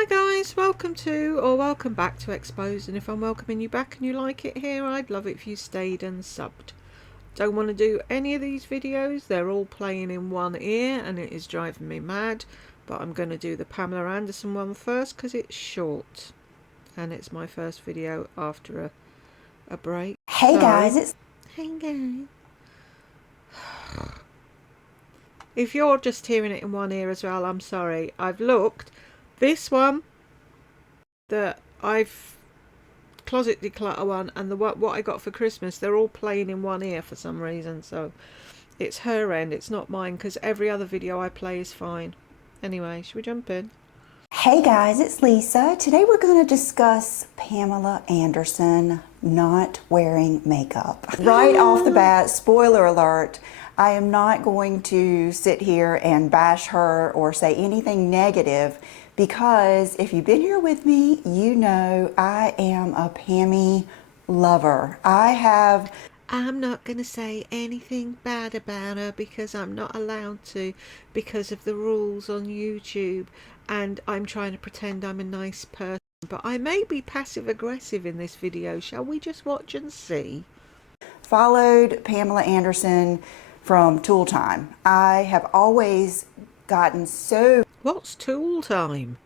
Hi guys, welcome to or welcome back to Exposed, and if I'm welcoming you back and you like it here, I'd love it if you stayed and subbed. Don't want to do any of these videos, they're all playing in one ear and it is driving me mad, but I'm going to do the Pamela Anderson one first because it's short and it's my first video after a break. Hey guys, Hey guys. If you're just hearing it in one ear as well, I'm sorry. I've looked. This one, I've closet declutter one, and the what I got for Christmas, they're all playing in one ear for some reason. So it's her end, it's not mine, because every other video I play is fine. Anyway, should we jump in? Hey guys, it's Lisa. Today we're going to discuss Pamela Anderson not wearing makeup. Right off the bat, spoiler alert, I am not going to sit here and bash her or say anything negative, because if you've been here with me, you know I am a Pammy lover. I'm not going to say anything bad about her because I'm not allowed to, because of the rules on YouTube, and I'm trying to pretend I'm a nice person. But I may be passive aggressive in this video. Shall we just watch and see? Followed Pamela Anderson from Tool Time. I have always gotten so... What's Tool Time?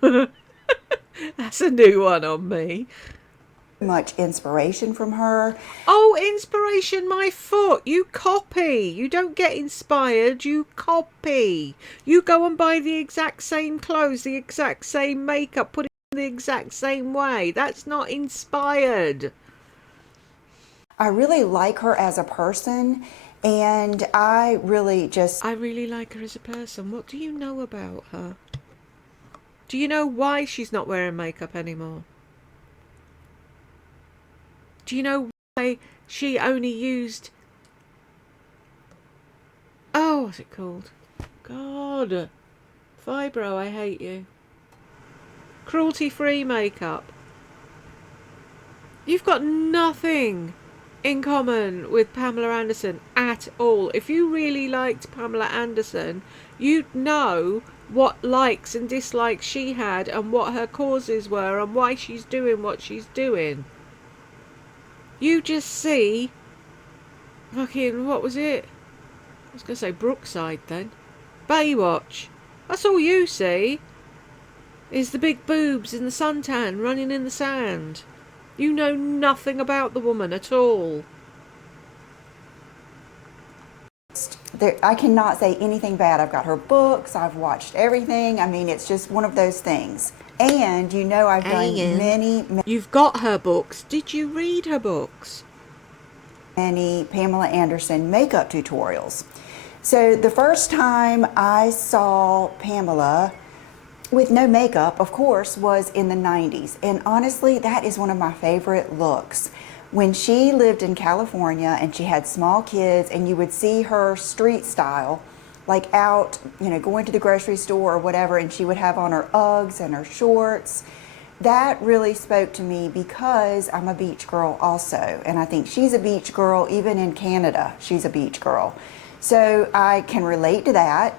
That's a new one on me. Much inspiration from her. Oh, inspiration, my foot. You copy. You don't get inspired, you copy. You go and buy the exact same clothes, the exact same makeup, put it in the exact same way. That's not inspired. I really like her as a person, and I really like her as a person. What do you know about her? Do you know why she's not wearing makeup anymore? Do you know why she only used... Oh, what's it called? God. Fibro, I hate you. Cruelty-free makeup. You've got nothing in common with Pamela Anderson at all. If you really liked Pamela Anderson, you'd know what likes and dislikes she had and what her causes were and why she's doing what she's doing. You just see fucking, what was it? I was going to say Brookside then. Baywatch. That's all you see. Is the big boobs in the suntan running in the sand. You know nothing about the woman at all. I cannot say anything bad. I've got her books, I've watched everything. I mean, it's just one of those things. And you know I've done many... You've got her books. Did you read her books? Many Pamela Anderson makeup tutorials. So the first time I saw Pamela with no makeup, of course, was in the 90s. And honestly, that is one of my favorite looks. When she lived in California and she had small kids, and you would see her street style, like out, you know, going to the grocery store or whatever, and she would have on her Uggs and her shorts. That really spoke to me because I'm a beach girl also. And I think she's a beach girl, even in Canada, she's a beach girl. So I can relate to that.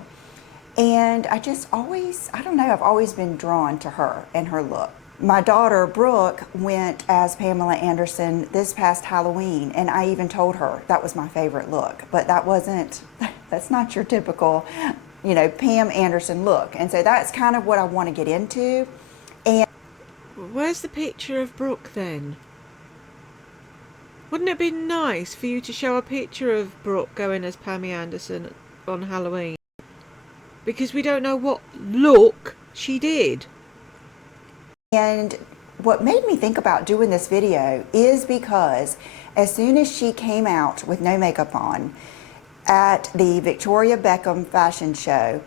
And I just always, I don't know, I've always been drawn to her and her look. My daughter, Brooke, went as Pamela Anderson this past Halloween, and I even told her that was my favorite look. But that's not your typical, you know, Pam Anderson look. And so that's kind of what I want to get into. And where's the picture of Brooke then? Wouldn't it be nice for you to show a picture of Brooke going as Pammy Anderson on Halloween? Because we don't know what look she did. And what made me think about doing this video is because as soon as she came out with no makeup on at the Victoria Beckham fashion show,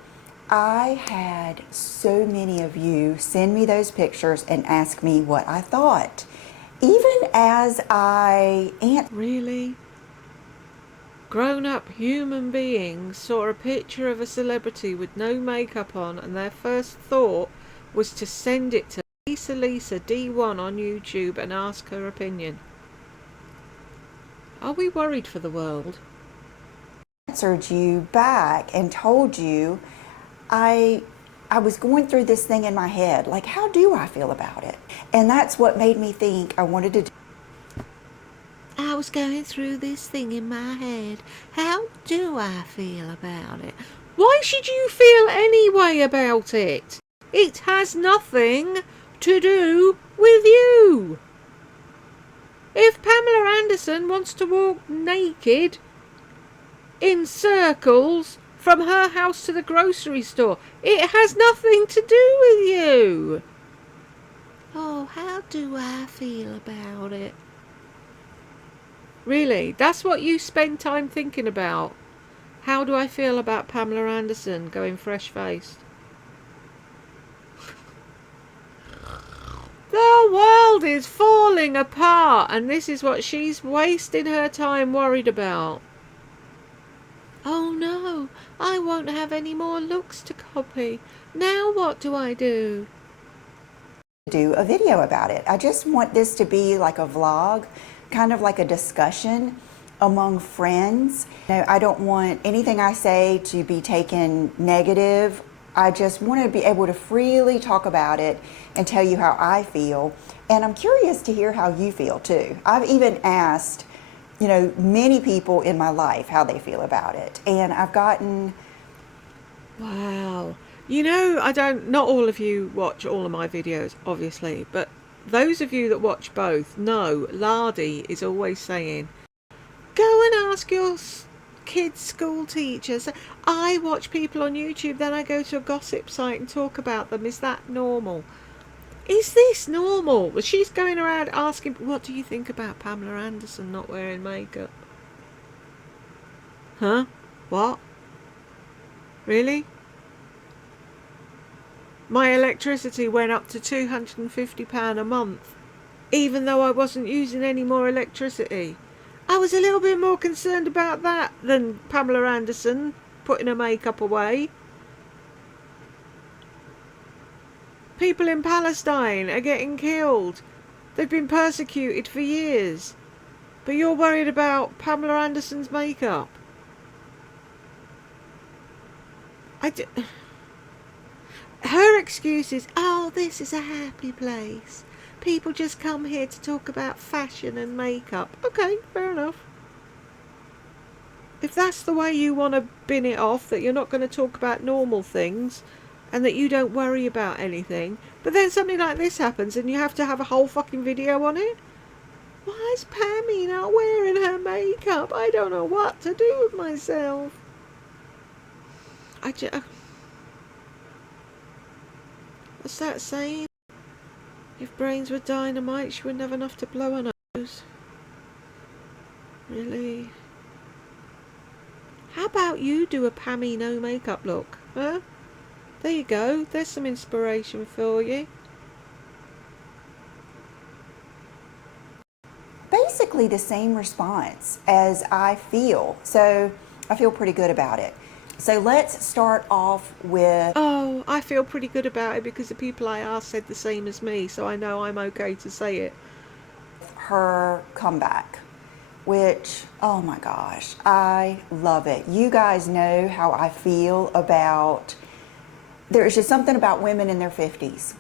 I had so many of you send me those pictures and ask me what I thought. Even as Really? Grown-up human beings saw a picture of a celebrity with no makeup on, and their first thought was to send it to Lisa D1 on YouTube and ask her opinion. Are we worried for the world? Answered you back and told you I I was going through this thing in my head, like, how do I feel about it? And that's what made me think I wanted to do. I was going through this thing in my head. How do I feel about it? Why should you feel any way about it? It has nothing to do with you. If Pamela Anderson wants to walk naked in circles from her house to the grocery store, it has nothing to do with you. Oh, how do I feel about it? Really, that's what you spend time thinking about. How do I feel about Pamela Anderson going fresh-faced? The world is falling apart, and this is what she's wasting her time worried about. Oh no, I won't have any more looks to copy. Now what do I do? Do a video about it. I just want this to be like a vlog, kind of like a discussion among friends. I don't want anything I say to be taken negative. I just want to be able to freely talk about it and tell you how I feel. And I'm curious to hear how you feel too. I've even asked, many people in my life how they feel about it. And I've gotten... Wow. Not all of you watch all of my videos, obviously, but those of you that watch both know Lardy is always saying, go and ask your kids' school teachers. I watch people on YouTube, then I go to a gossip site and talk about them. Is that normal? Is this normal? Well, she's going around asking, what do you think about Pamela Anderson not wearing makeup? Huh? What? Really? My electricity went up to £250 a month, even though I wasn't using any more electricity. I was a little bit more concerned about that than Pamela Anderson putting her makeup away. People in Palestine are getting killed. They've been persecuted for years. But you're worried about Pamela Anderson's makeup. Her excuse is, oh, this is a happy place. People just come here to talk about fashion and makeup. Okay, fair enough. If that's the way you want to bin it off, that you're not going to talk about normal things and that you don't worry about anything, but then something like this happens and you have to have a whole fucking video on it? Why is Pammy not wearing her makeup? I don't know what to do with myself. What's that saying? If brains were dynamite, she wouldn't have enough to blow her nose. Really? How about you do a Pammy no makeup look, huh? There you go, there's some inspiration for you. Basically the same response as I feel, so I feel pretty good about it. So let's start off with... Oh, I feel pretty good about it because the people I asked said the same as me, so I know I'm okay to say it. Her comeback, which, oh my gosh, I love it. You guys know how I feel about... There's just something about women in their 50s.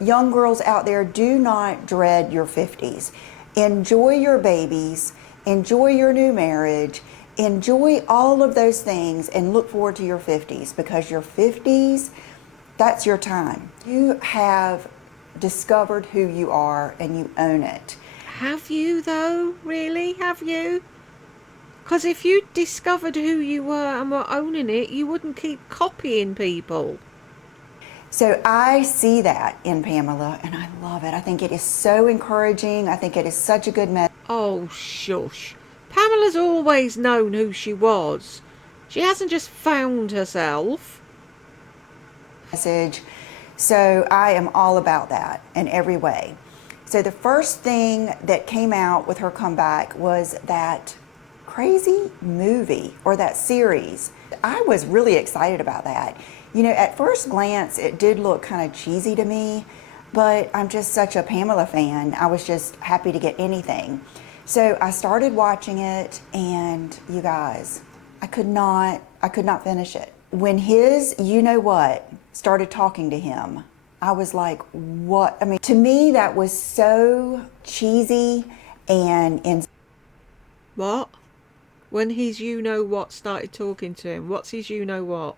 Young girls out there, do not dread your 50s. Enjoy your babies, enjoy your new marriage, enjoy all of those things and look forward to your 50s, because your 50s, that's your time. You have discovered who you are and you own it. Have you though? Really? Have you? Because if you discovered who you were and were owning it, you wouldn't keep copying people. So I see that in Pamela and I love it. I think it is so encouraging. I think it is such a good message. Oh, shush. Pamela's always known who she was. She hasn't just found herself. So I am all about that in every way. So the first thing that came out with her comeback was that crazy movie, or that series. I was really excited about that. At first glance, it did look kind of cheesy to me, but I'm just such a Pamela fan. I was just happy to get anything. So I started watching it, and you guys, I could not finish it. When his You Know What started talking to him. I was like, what? I mean, to me, that was so cheesy and What? When his you-know-what started talking to him. What's his you-know-what?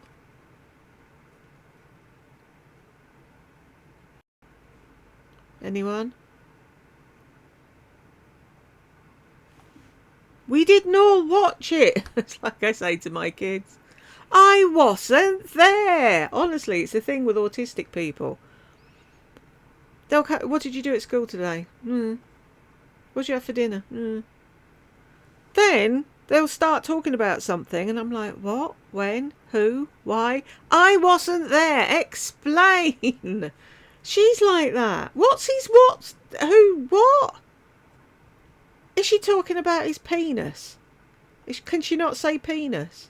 Anyone? We didn't all watch it. It's like I say to my kids. I wasn't there. Honestly, it's the thing with autistic people. What did you do at school today? What did you have for dinner? Then they'll start talking about something and I'm like, what? When? Who? Why? I wasn't there. Explain. She's like that. What's his what? Who? What? Is she talking about his penis? Can she not say penis?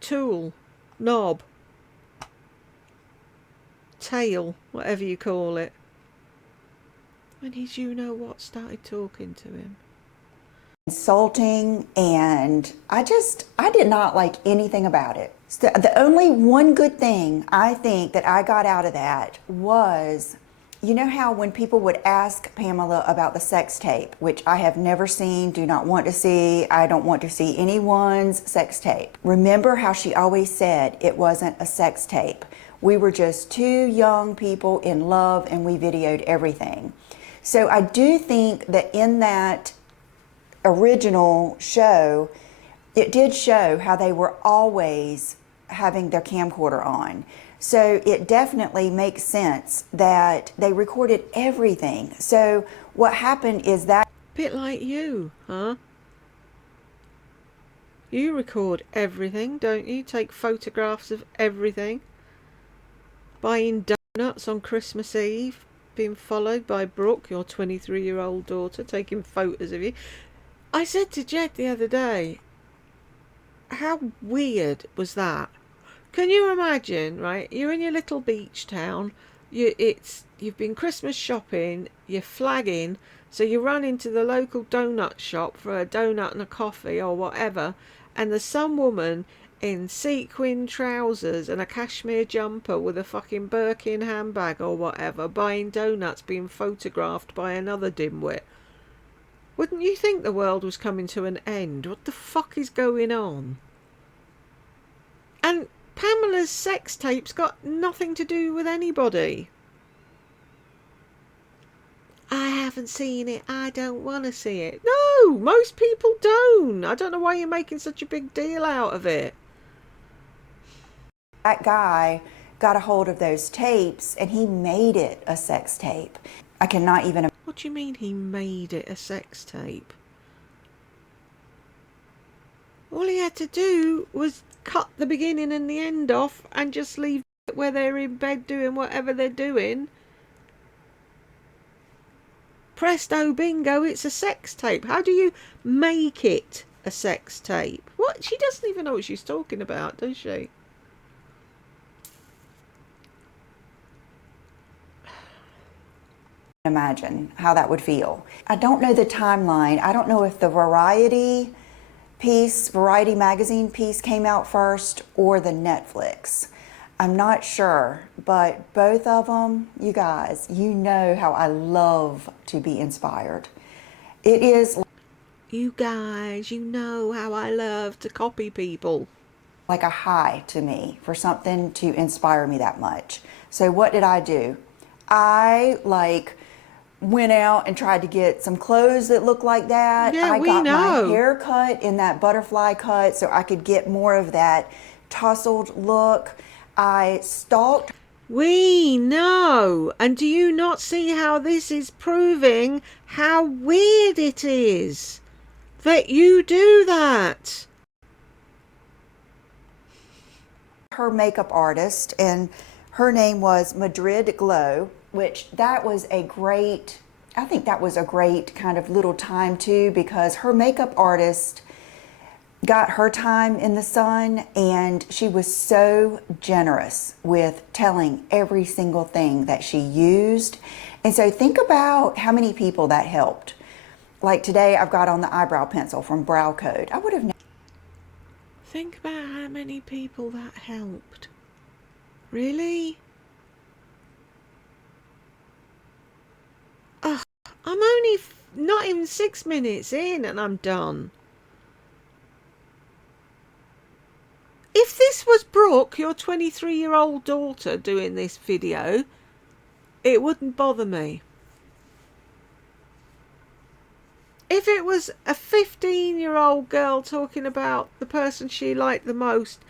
Tool. Knob. Tail. Whatever you call it. When his you-know-what started talking to him. insulting, and I did not like anything about it. So the only one good thing I think that I got out of that was, you know how when people would ask Pamela about the sex tape, which I have never seen, do not want to see, I don't want to see anyone's sex tape. Remember how she always said it wasn't a sex tape. We were just two young people in love and we videoed everything. So I do think that in that original show, it did show how they were always having their camcorder on. So it definitely makes sense that they recorded everything. So what happened is that... Bit like you, huh? You record everything, don't you? Take photographs of everything. Buying donuts on Christmas Eve. Being followed by Brooke, your 23-year-old daughter, taking photos of you. I said to Jed the other day, how weird was that? Can you imagine, right? You're in your little beach town. You've been Christmas shopping. You're flagging, so you run into the local donut shop for a donut and a coffee or whatever, and there's some woman in sequin trousers and a cashmere jumper with a fucking Birkin handbag or whatever, buying donuts, being photographed by another dimwit. Wouldn't you think the world was coming to an end? What the fuck is going on? And Pamela's sex tape's got nothing to do with anybody. I haven't seen it. I don't want to see it. No, most people don't. I don't know why you're making such a big deal out of it. that guy got a hold of those tapes and he made it a sex tape. I cannot even... What do you mean he made it a sex tape? All he had to do was cut the beginning and the end off and just leave it where they're in bed doing whatever they're doing. Presto bingo, it's a sex tape. How do you make it a sex tape? What? She doesn't even know what she's talking about, does she? Imagine how that would feel. I don't know the timeline. I don't know if the Variety magazine piece came out first or the Netflix. I'm not sure, but both of them, you guys, you know how I love to be inspired. It is... You guys, you know how I love to copy people. Like a high to me for something to inspire me that much. So what did I do? I went out and tried to get some clothes that looked like that. Yeah, I we got know. my hair cut in that butterfly cut so I could get more of that tousled look. I stalked. We know. And do you not see how this is proving how weird it is that you do that? Her makeup artist, and her name was Madrid Glow, which that was a great, I think that was a great kind of little time too, because her makeup artist got her time in the sun and she was so generous with telling every single thing that she used. And so think about how many people that helped. Like today I've got on the eyebrow pencil from Brow Code. I would have Think about how many people that helped. Really? Ugh, I'm only not even 6 minutes in and I'm done. If this was Brooke, your 23-year-old daughter, doing this video, it wouldn't bother me. If it was a 15-year-old girl talking about the person she liked the most,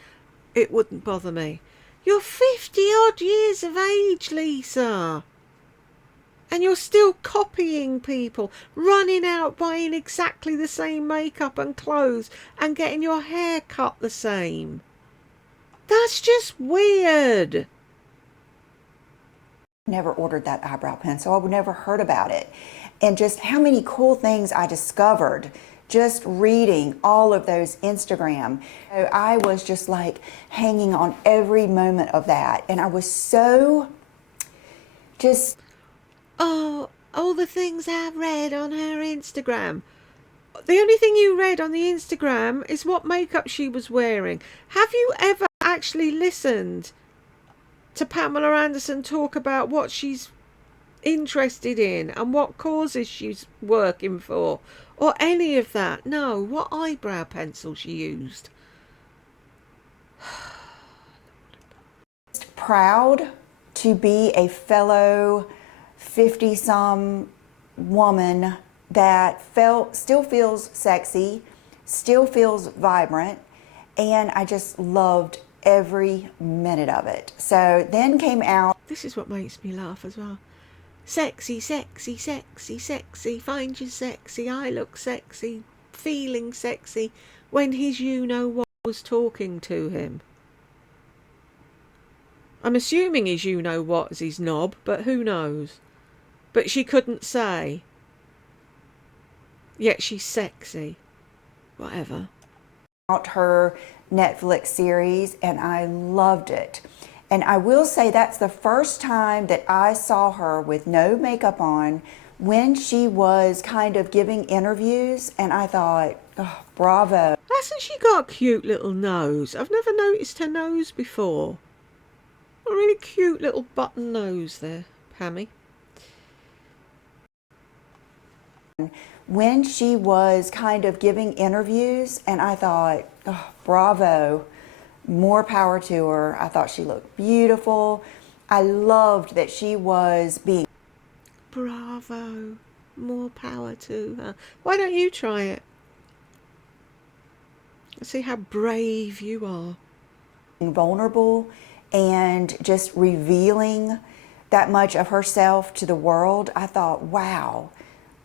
it wouldn't bother me. You're 50-odd years of age, Lisa. And you're still copying people, running out buying exactly the same makeup and clothes and getting your hair cut the same. That's just weird. Never ordered that eyebrow pencil. I would never heard about it. And just how many cool things I discovered just reading all of those Instagram. So I was just like hanging on every moment of that. And I was so just... Oh, all the things I've read on her Instagram. The only thing you read on the Instagram is what makeup she was wearing. Have you ever actually listened to Pamela Anderson talk about what she's interested in and what causes she's working for, or any of that? No. What eyebrow pencil she used. Proud to be a fellow 50-some woman that still feels sexy, still feels vibrant, and I just loved every minute of it. So then came out... This is what makes me laugh as well. Sexy, sexy, sexy, sexy, find you sexy, I look sexy, feeling sexy, when his you-know-what was talking to him. I'm assuming his you-know-what is his knob, but who knows? But she couldn't say. Yet she's sexy. Whatever. Her Netflix series, and I loved it. And I will say that's the first time that I saw her with no makeup on when she was kind of giving interviews, and I thought, oh, bravo. Hasn't she got a cute little nose? I've never noticed her nose before. A really cute little button nose there, Pammy. When she was kind of giving interviews, and I thought, oh, bravo, more power to her. I thought she looked beautiful. I loved that she was being... Bravo, more power to her. Why don't you try it? Let's see how brave you are. Vulnerable and just revealing that much of herself to the world. I thought, wow,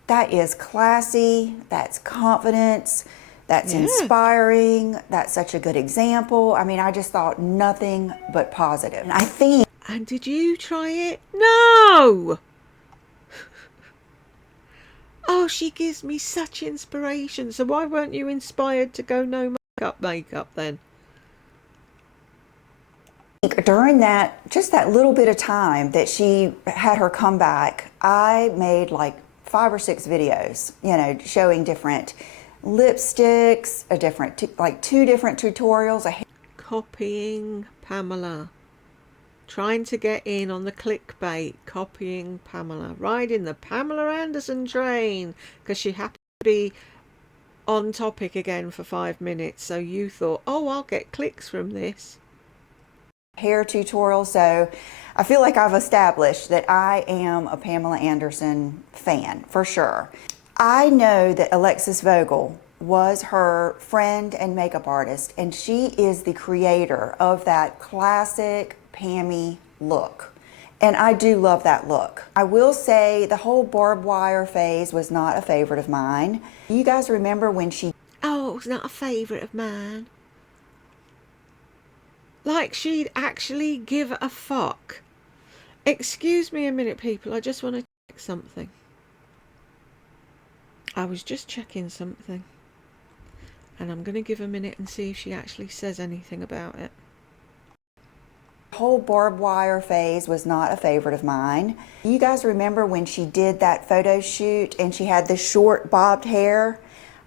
that is classy, that's confidence, that's inspiring, that's such a good example. I mean, I just thought nothing but positive. And I think... And did you try it? No! Oh, she gives me such inspiration. So why weren't you inspired to go no makeup then? During that, just that little bit of time that she had her comeback, I made like 5 or 6 videos, you know, showing different lipsticks, like 2 different tutorials. Copying Pamela. Trying to get in on the clickbait. Copying Pamela. Riding the Pamela Anderson train. Because she happened to be on topic again for 5 minutes. So you thought, oh, I'll get clicks from this. Hair tutorial. So I feel like I've established that I am a Pamela Anderson fan, for sure. I know that Alexis Vogel was her friend and makeup artist, and she is the creator of that classic Pammy look. And I do love that look. I will say the whole barbed wire phase was not a favorite of mine. You guys remember when she... Oh, it was not a favorite of mine. Like she'd actually give a fuck. Excuse me a minute, people. I just want to check something. I was just checking something. And I'm going to give a minute and see if she actually says anything about it. The whole barbed wire phase was not a favorite of mine. You guys remember when she did that photo shoot and she had the short bobbed hair?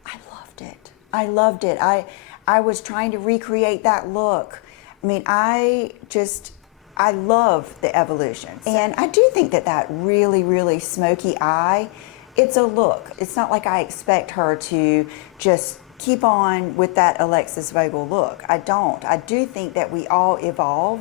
I loved it. I loved it. I I was trying to recreate that look. I mean, I love the evolution. And I do think that that really, really smoky eye, it's a look. It's not like I expect her to just keep on with that Alexis Vogel look. I don't. I do think that we all evolve.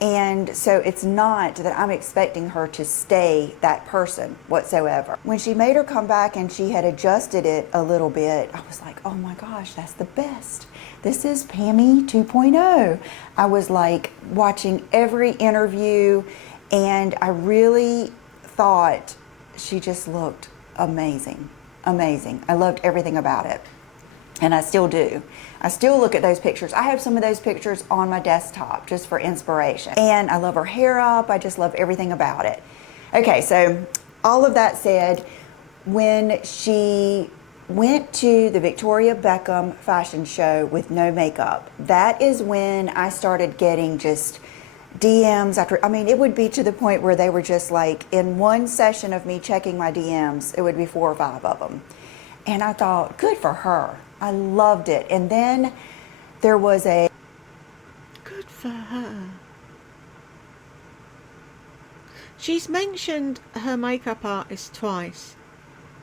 And so it's not that I'm expecting her to stay that person whatsoever. When she made her comeback and she had adjusted it a little bit, I was like, oh my gosh, that's the best. This is Pammy 2.0. I was like watching every interview, and I really thought she just looked amazing, amazing. I loved everything about it. And I still do. I still look at those pictures. I have some of those pictures on my desktop just for inspiration. And I love her hair up. I just love everything about it. Okay, so all of that said, when she went to the Victoria Beckham fashion show with no makeup, that is when I started getting just DMs after, I mean, it would be to the point where they were just like, in one session of me checking my DMs, it would be 4 or 5 of them. And I thought, good for her. I loved it. And then there was a... Good for her. She's mentioned her makeup artist twice,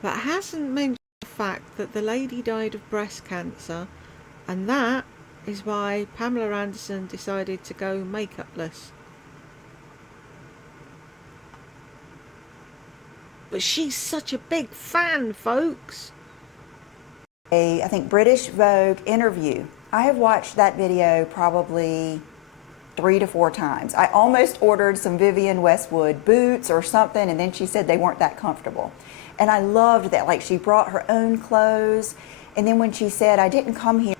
but hasn't mentioned the fact that the lady died of breast cancer, and that is why Pamela Anderson decided to go makeupless. But she's such a big fan, folks. I think, British Vogue interview. I have watched that video probably 3 to 4 times. I almost ordered some Vivienne Westwood boots or something, and then she said they weren't that comfortable. And I loved that. Like, she brought her own clothes, and then when she said, I didn't come here.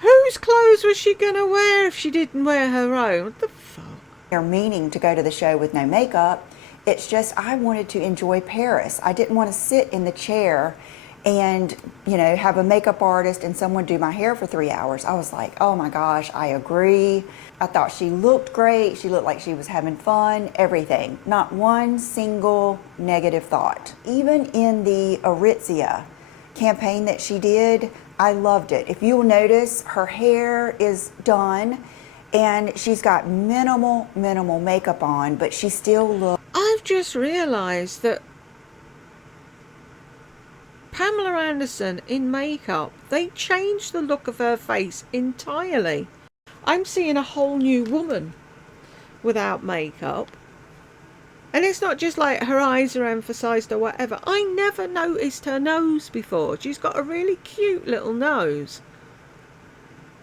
Whose clothes was she gonna wear if she didn't wear her own? What the fuck? Meaning to go to the show with no makeup. It's just, I wanted to enjoy Paris. I didn't want to sit in the chair and, you know, have a makeup artist and someone do my hair for 3 hours. I was like, oh my gosh, I agree. I thought she looked great. She looked like she was having fun, everything. Not one single negative thought. Even in the Aritzia campaign that she did, I loved it. If you'll notice, her hair is done and she's got minimal makeup on, but she still looks... I've just realised that Pamela Anderson in makeup, they changed the look of her face entirely. I'm seeing a whole new woman without makeup. And it's not just like her eyes are emphasised or whatever. I never noticed her nose before. She's got a really cute little nose.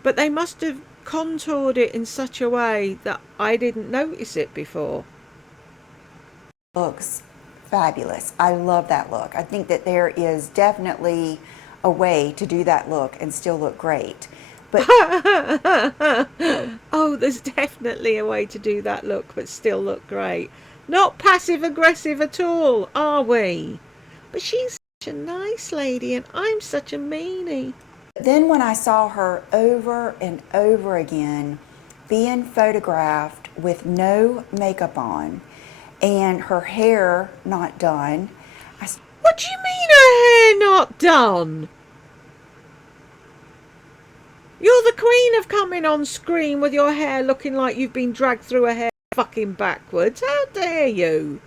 But they must have contoured it in such a way that I didn't notice it before. Looks fabulous. I love that look. I think that there is definitely a way to do that look and still look great. But oh, there's definitely a way to do that look but still look great. Not passive aggressive at all, are we? But she's such a nice lady and I'm such a meanie. then when I saw her over and over again being photographed with no makeup on and her hair not done, what do you mean her hair not done? You're the queen of coming on screen with your hair looking like you've been dragged through a hair fucking backwards. How dare you?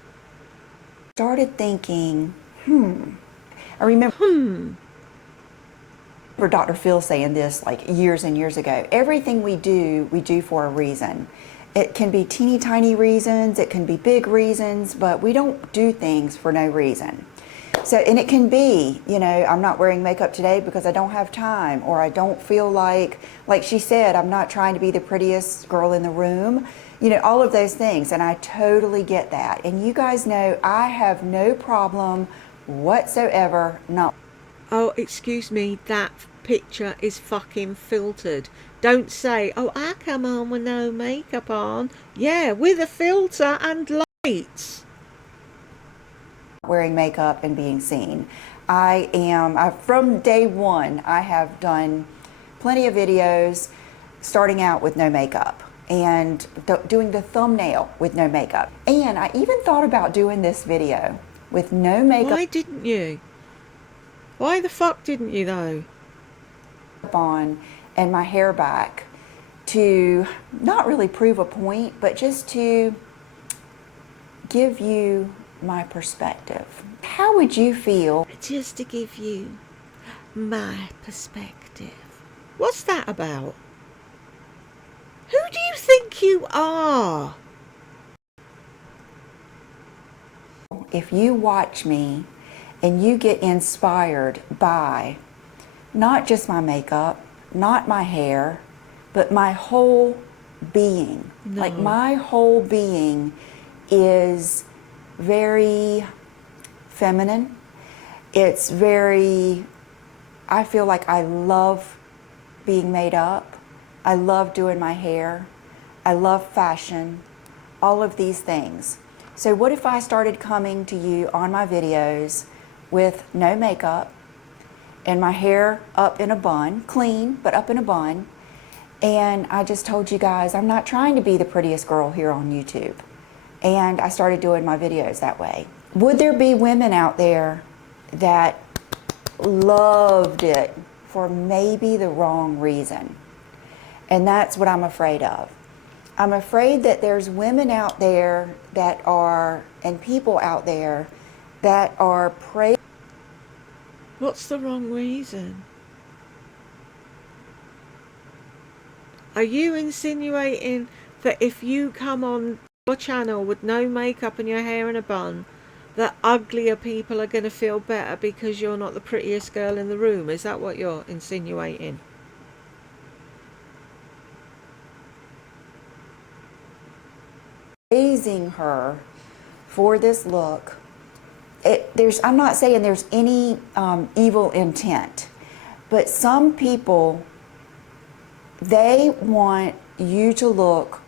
Started thinking, I remember Dr. Phil saying this like years and years ago. Everything we do for a reason. It can be teeny tiny reasons, it can be big reasons, but we don't do things for no reason. So, and it can be, you know, I'm not wearing makeup today because I don't have time, or I don't feel like she said, I'm not trying to be the prettiest girl in the room, you know, all of those things. And I totally get that. And you guys know I have no problem whatsoever not. Oh, excuse me, that picture is fucking filtered. Don't say, oh, I come on with no makeup on. Yeah, with a filter and lights. Wearing makeup and being seen. From day one, I have done plenty of videos starting out with no makeup and doing the thumbnail with no makeup. And I even thought about doing this video with no makeup. Why didn't you? Why the fuck didn't you though? on and my hair back to not really prove a point, but just to give you my perspective. How would you feel? Just to give you my perspective. What's that about? Who do you think you are? If you watch me and you get inspired by not just my makeup, not my hair, but my whole being. No. Like my whole being is very feminine. It's very, I feel like I love being made up. I love doing my hair. I love fashion, all of these things. So what if I started coming to you on my videos with no makeup and my hair up in a bun, clean, but up in a bun, and I just told you guys I'm not trying to be the prettiest girl here on YouTube. And I started doing my videos that way. Would there be women out there that loved it for maybe the wrong reason? And that's what I'm afraid of. I'm afraid that there's women out there that are, and people out there that are praising. What's the wrong reason? Are you insinuating that if you come on your channel with no makeup and your hair in a bun, that uglier people are going to feel better because you're not the prettiest girl in the room? Is that what you're insinuating? Praising her for this look. I'm not saying there's any evil intent, but some people, they want you to look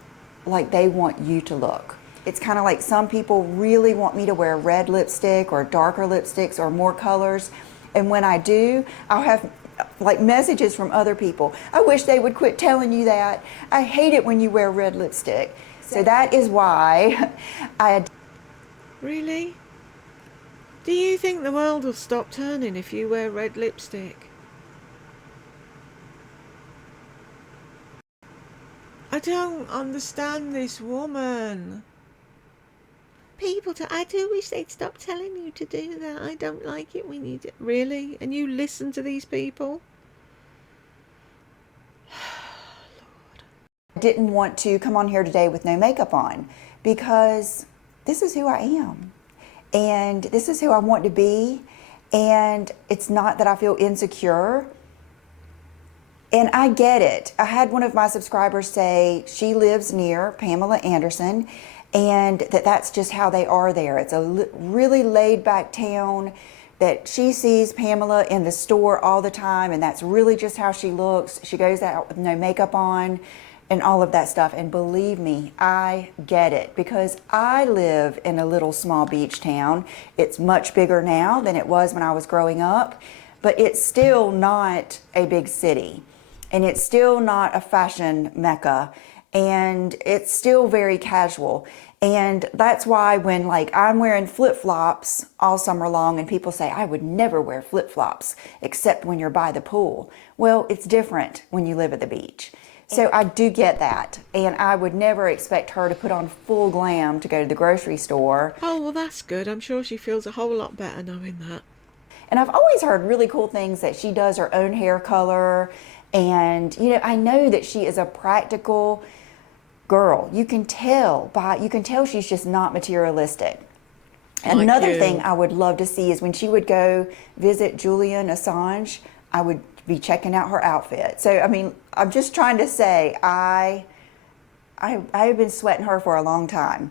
like they want you to look. It's kind of like some people really want me to wear red lipstick or darker lipsticks or more colors, and when I do, I'll have like messages from other people. I wish they would quit telling you that. I hate it when you wear red lipstick. So that is why I... Really? Do you think the world will stop turning if you wear red lipstick? I don't understand this woman. I do wish they'd stop telling you to do that. I don't like it when you do. Really? And you listen to these people? I didn't want to come on here today with no makeup on because this is who I am and this is who I want to be, and it's not that I feel insecure. And I get it. I had one of my subscribers say she lives near Pamela Anderson and that's just how they are there. It's a really laid back town, that she sees Pamela in the store all the time and that's really just how she looks. She goes out with no makeup on and all of that stuff. And believe me, I get it because I live in a little small beach town. It's much bigger now than it was when I was growing up, but it's still not a big city. And it's still not a fashion mecca, and it's still very casual. And that's why when like I'm wearing flip-flops all summer long and people say I would never wear flip-flops except when you're by the pool. Well, it's different when you live at the beach. So I do get that, and I would never expect her to put on full glam to go to the grocery store. Oh, well, that's good. I'm sure she feels a whole lot better knowing that. And I've always heard really cool things that she does her own hair color. And, you know, I know that she is a practical girl. You can tell she's just not materialistic. Another thing I would love to see is when she would go visit Julian Assange, I would be checking out her outfit. So, I mean, I'm just trying to say I've been sweating her for a long time.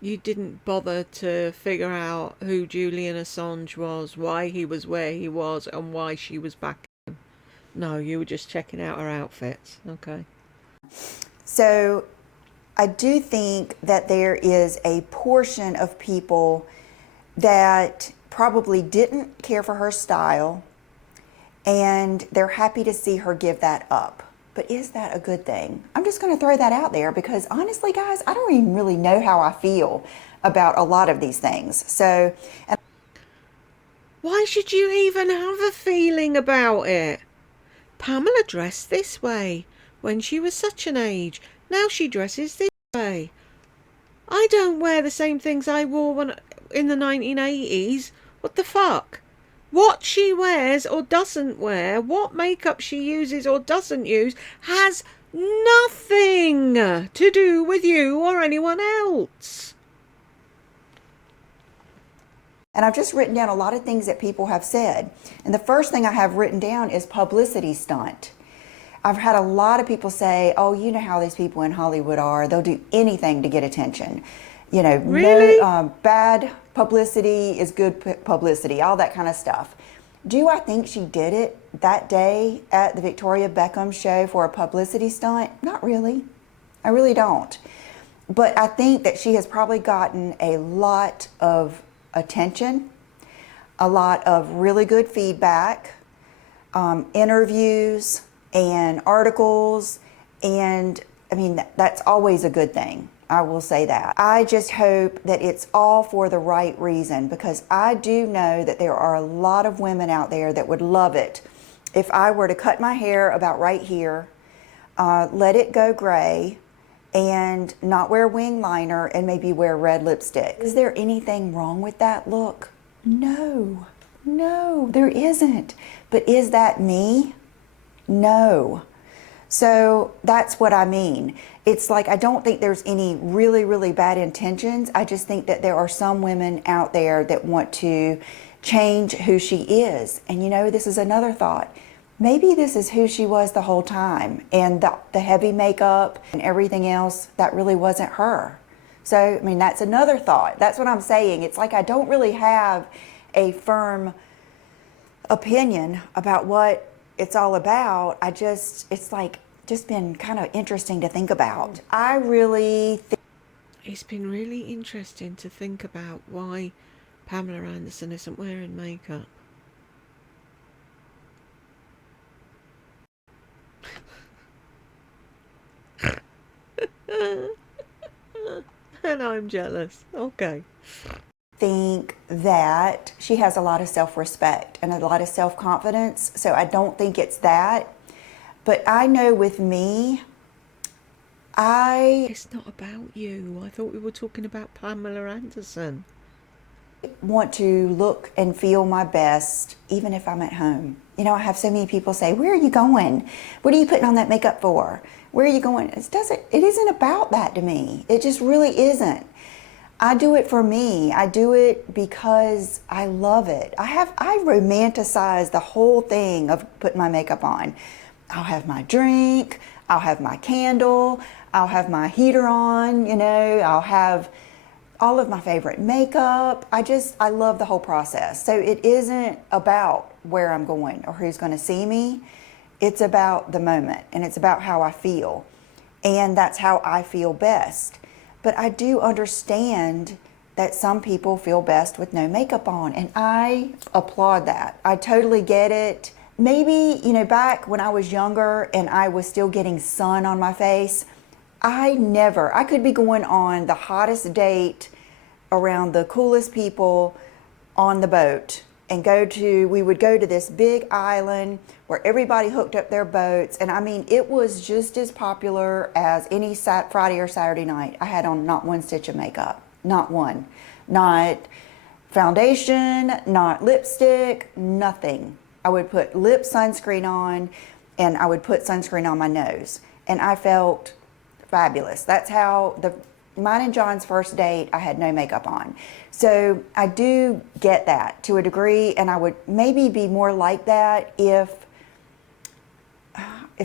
You didn't bother to figure out who Julian Assange was, why he was where he was, and why she was backing him. No, you were just checking out her outfits. Okay. So I do think that there is a portion of people that probably didn't care for her style, and they're happy to see her give that up. But is that a good thing? I'm just going to throw that out there because honestly, guys, I don't even really know how I feel about a lot of these things. So, Why should you even have a feeling about it? Pamela dressed this way when she was such an age. Now she dresses this way. I don't wear the same things I wore in the 1980s. What the fuck? What she wears or doesn't wear, what makeup she uses or doesn't use, has nothing to do with you or anyone else. And I've just written down a lot of things that people have said. And the first thing I have written down is publicity stunt. I've had a lot of people say, oh, you know how these people in Hollywood are. They'll do anything to get attention. You know, Really? bad publicity is good publicity, all that kind of stuff. Do I think she did it that day at the Victoria Beckham show for a publicity stunt? Not really. I really don't. But I think that she has probably gotten a lot of attention, a lot of really good feedback, interviews and articles, and I mean, that's always a good thing. I will say that. I just hope that it's all for the right reason, because I do know that there are a lot of women out there that would love it if I were to cut my hair about right here, let it go gray, and not wear wing liner and maybe wear red lipstick. Is there anything wrong with that look? No, no, there isn't. But is that me? No. So that's what I mean. It's like, I don't think there's any really, really bad intentions. I just think that there are some women out there that want to change who she is. And you know, this is another thought. Maybe this is who she was the whole time, and the heavy makeup and everything else, that really wasn't her. So, I mean, that's another thought. That's what I'm saying. It's like I don't really have a firm opinion about what it's all about. It's like just been kind of interesting to think about. I really think It's been really interesting to think about why Pamela Anderson isn't wearing makeup. And I'm jealous. Okay. that she has a lot of self-respect and a lot of self-confidence. So I don't think it's that. But I know with me, It's not about you. I thought we were talking about Pamela Anderson. want to look and feel my best even if I'm at home. You know, I have so many people say, where are you going? What are you putting on that makeup for? Where are you going? It isn't about that to me. It just really isn't. I do it for me. I do it because I love it. I romanticize the whole thing of putting my makeup on. I'll have my drink, I'll have my candle, I'll have my heater on, you know, I'll have all of my favorite makeup. I love the whole process. So it isn't about where I'm going or who's going to see me. It's about the moment, and it's about how I feel. And that's how I feel best. But I do understand that some people feel best with no makeup on, and I applaud that. I totally get it. Maybe, you know, back when I was younger and I was still getting sun on my face, I could be going on the hottest date around the coolest people on the boat and we would go to this big island where everybody hooked up their boats. And I mean, it was just as popular as any Friday or Saturday night. I had on not one stitch of makeup, not one, not foundation, not lipstick, nothing. I would put lip sunscreen on, and I would put sunscreen on my nose, and I felt fabulous. That's how mine and John's first date, I had no makeup on. So I do get that to a degree, and I would maybe be more like that if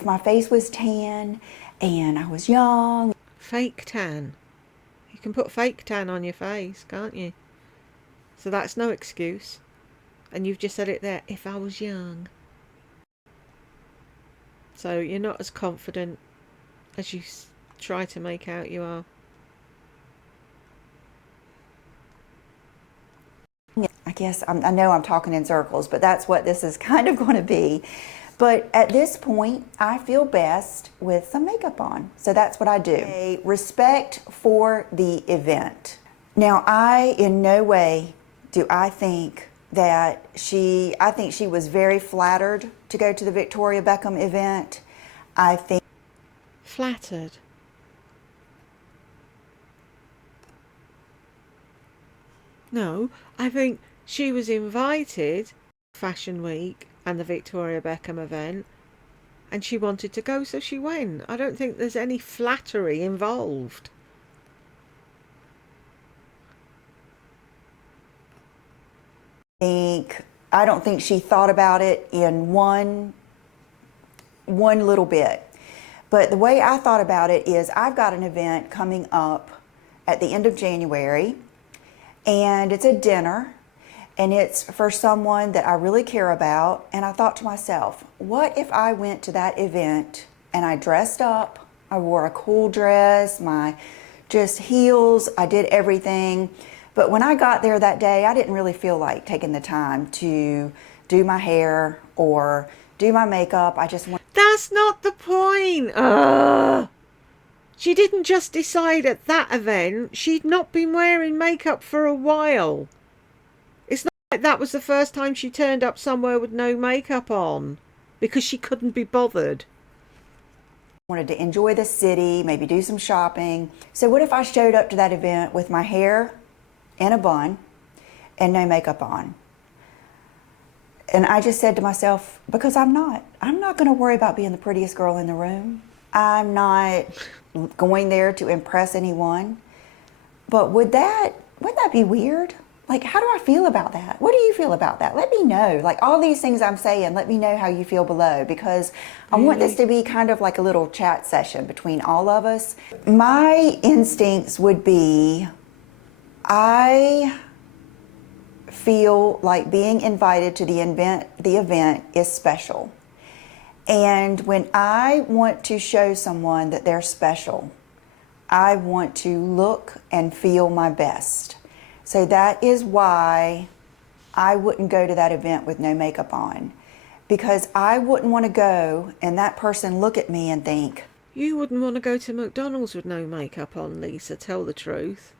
my face was tan and I was young. Fake tan. You can put fake tan on your face, can't you? So that's no excuse. And you've just said it there, if I was young. So you're not as confident as you try to make out you are. I guess I know I'm talking in circles, but that's what this is kind of going to be. But at this point, I feel best with some makeup on. So that's what I do. A respect for the event. Now, in no way do I think that I think she was very flattered to go to the Victoria Beckham event. I think Flattered. No, I think she was invited Fashion Week and the Victoria Beckham event, and she wanted to go, so she went. I don't think there's any flattery involved. I don't think she thought about it in one little bit. But the way I thought about it is I've got an event coming up at the end of January, and it's a dinner, and it's for someone that I really care about. And I thought to myself, what if I went to that event and I dressed up, I wore a cool dress, my just heels, I did everything. But when I got there that day, I didn't really feel like taking the time to do my hair or do my makeup. I just wanted. That's not the point. Ugh. She didn't just decide at that event. She'd not been wearing makeup for a while. It's not like that was the first time she turned up somewhere with no makeup on because she couldn't be bothered. Wanted to enjoy the city, maybe do some shopping. So what if I showed up to that event with my hair in a bun and no makeup on? And I just said to myself, because I'm not going to worry about being the prettiest girl in the room. I'm not going there to impress anyone. But wouldn't that be weird? Like, how do I feel about that? What do you feel about that? Let me know. Like, all these things I'm saying, let me know how you feel below, because I want this to be kind of like a little chat session between all of us. My instincts would be, I feel like being invited to the event is special. And when I want to show someone that they're special, I want to look and feel my best. So that is why I wouldn't go to that event with no makeup on, because I wouldn't want to go and that person look at me and think, You wouldn't want to go to McDonald's with no makeup on, Lisa, tell the truth.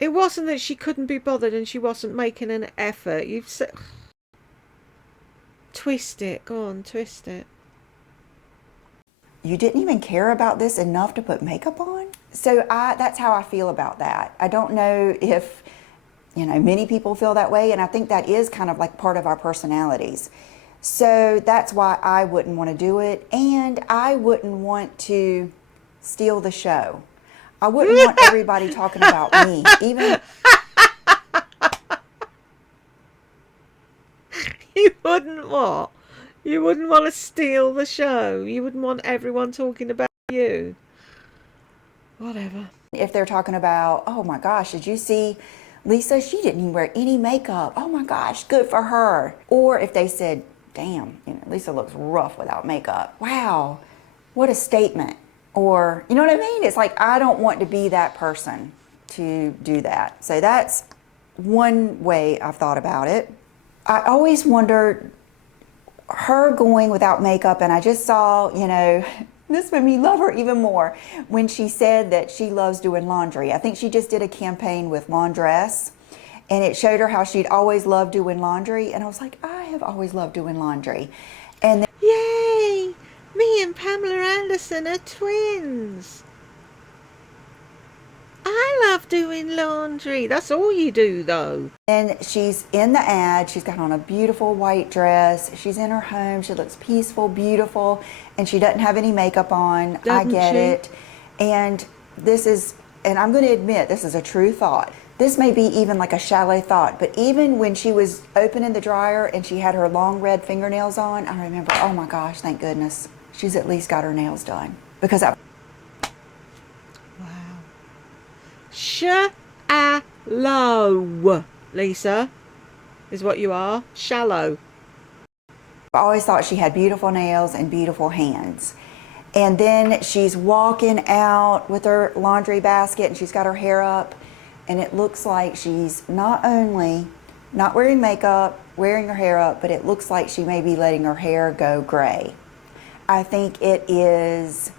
It wasn't that she couldn't be bothered and she wasn't making an effort. You've said... Twist it. Go on, twist it. you didn't even care about this enough to put makeup on? So that's how I feel about that. I don't know if, many people feel that way, and I think that is kind of like part of our personalities. So that's why I wouldn't want to do it, and I wouldn't want to steal the show. I wouldn't want everybody talking about me, even... You wouldn't what? You wouldn't want to steal the show. You wouldn't want everyone talking about you. Whatever. If they're talking about, oh my gosh, did you see Lisa? She didn't even wear any makeup. Oh my gosh, good for her. Or if they said, damn, Lisa looks rough without makeup. Wow, what a statement. Or, you know what I mean? It's like, I don't want to be that person to do that. So that's one way I've thought about it. I always wondered, her going without makeup, and I just saw, this made me love her even more when she said that she loves doing laundry. I think she just did a campaign with Laundress, and it showed her how she'd always loved doing laundry. And I was like, I have always loved doing laundry. And then, Yay! Me and Pamela Anderson are twins. I love doing laundry. That's all you do, though. and she's in the ad. She's got on a beautiful white dress. She's in her home. She looks peaceful, beautiful, and she doesn't have any makeup on. I Doesn't get she? it. And I'm going to admit, this is a true thought. This may be even like a shallow thought, but even when she was opening the dryer and she had her long red fingernails on, I remember, oh my gosh, thank goodness, she's at least got her nails done. Because Wow. Shallow, Lisa, is what you are. Shallow. I always thought she had beautiful nails and beautiful hands. And then she's walking out with her laundry basket and she's got her hair up, and it looks like she's not only not wearing makeup, wearing her hair up, but it looks like she may be letting her hair go gray. I think it is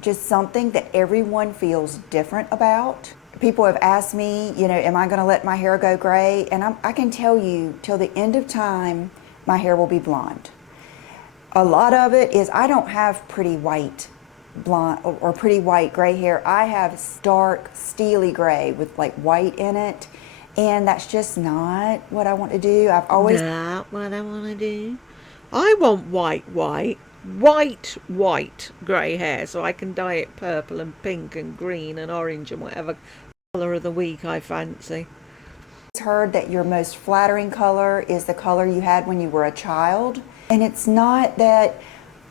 just something that everyone feels different about. people have asked me, you know, am I going to let my hair go gray? And I can tell you, till the end of time, my hair will be blonde. A lot of it is I don't have pretty white blonde or pretty white gray hair. I have dark steely gray with like white in it, and that's just not what I want to do. I've always Not what I want to do. I want white grey hair so I can dye it purple and pink and green and orange and whatever colour of the week I fancy. heard that your most flattering color is the color you had when you were a child. And it's not that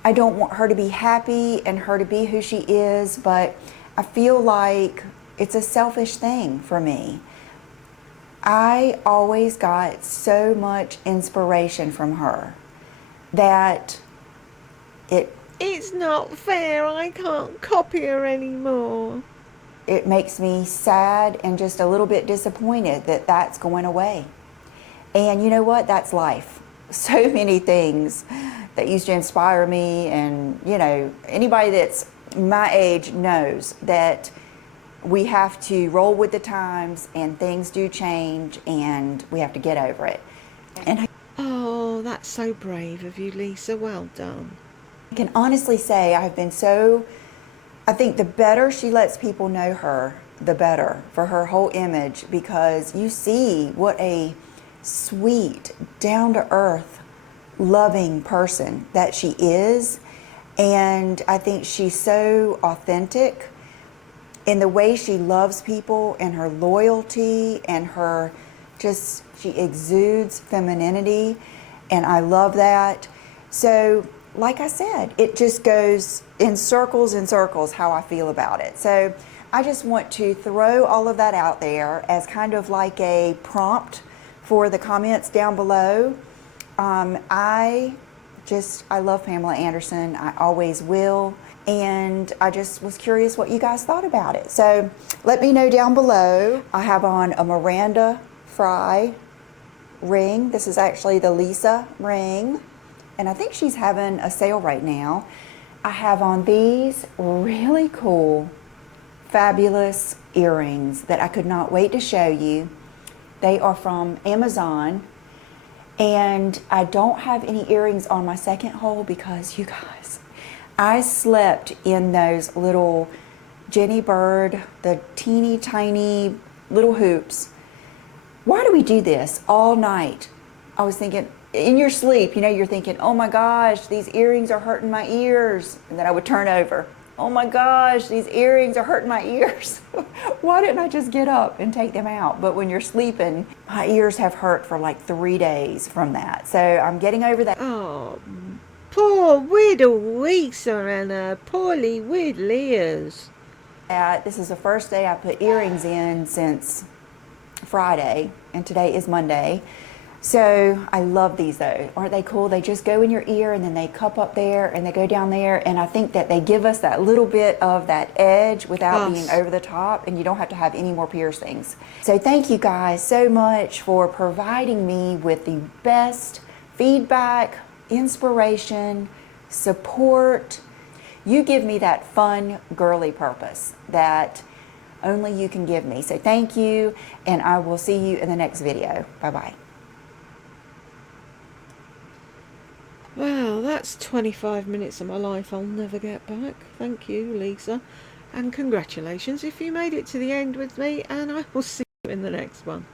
I don't want her to be happy and her to be who she is, but I feel like it's a selfish thing for me. I always got so much inspiration from her that It's not fair, I can't copy her anymore. it makes me sad and just a little bit disappointed that that's going away. And you know what? That's life. So many things that used to inspire me, and you know, anybody that's my age knows that we have to roll with the times and things do change and we have to get over it. And Oh, that's so brave of you, Lisa. Well done. I can honestly say I think the better she lets people know her, the better for her whole image, because you see what a sweet, down-to-earth, loving person that she is. And I think she's so authentic in the way she loves people and her loyalty and her she exudes femininity, and I love that. So like I said, it just goes in circles and circles how I feel about it. So I just want to throw all of that out there as kind of like a prompt for the comments down below. I love Pamela Anderson. I always will. And I just was curious what you guys thought about it. So let me know down below. I have on a Miranda Fry ring. This is actually the Lisa ring. And I think she's having a sale right now. I have on these really cool, fabulous earrings that I could not wait to show you. They are from Amazon. And I don't have any earrings on my second hole because, you guys, I slept in those little Jenny Bird, the teeny tiny little hoops. Why do we do this all night? I was thinking, in your sleep, you know, you're thinking, oh my gosh, these earrings are hurting my ears. And then I would turn over. Oh my gosh, these earrings are hurting my ears. Why didn't I just get up and take them out? But when you're sleeping, my ears have hurt for like 3 days from that. So I'm getting over that. Oh, poor widow Lisa and her poorly widdle ears. This is the first day I put earrings in since Friday, and today is Monday. So I love these though. Aren't they cool? They just go in your ear and then they cup up there and they go down there, and I think that they give us that little bit of that edge without being over the top, and you don't have to have any more piercings. So thank you guys so much for providing me with the best feedback, inspiration, support. You give me that fun, girly purpose that only you can give me. So thank you, and I will see you in the next video. Bye-bye. Well, that's 25 minutes of my life I'll never get back. Thank you, Lisa. And congratulations if you made it to the end with me, and I will see you in the next one.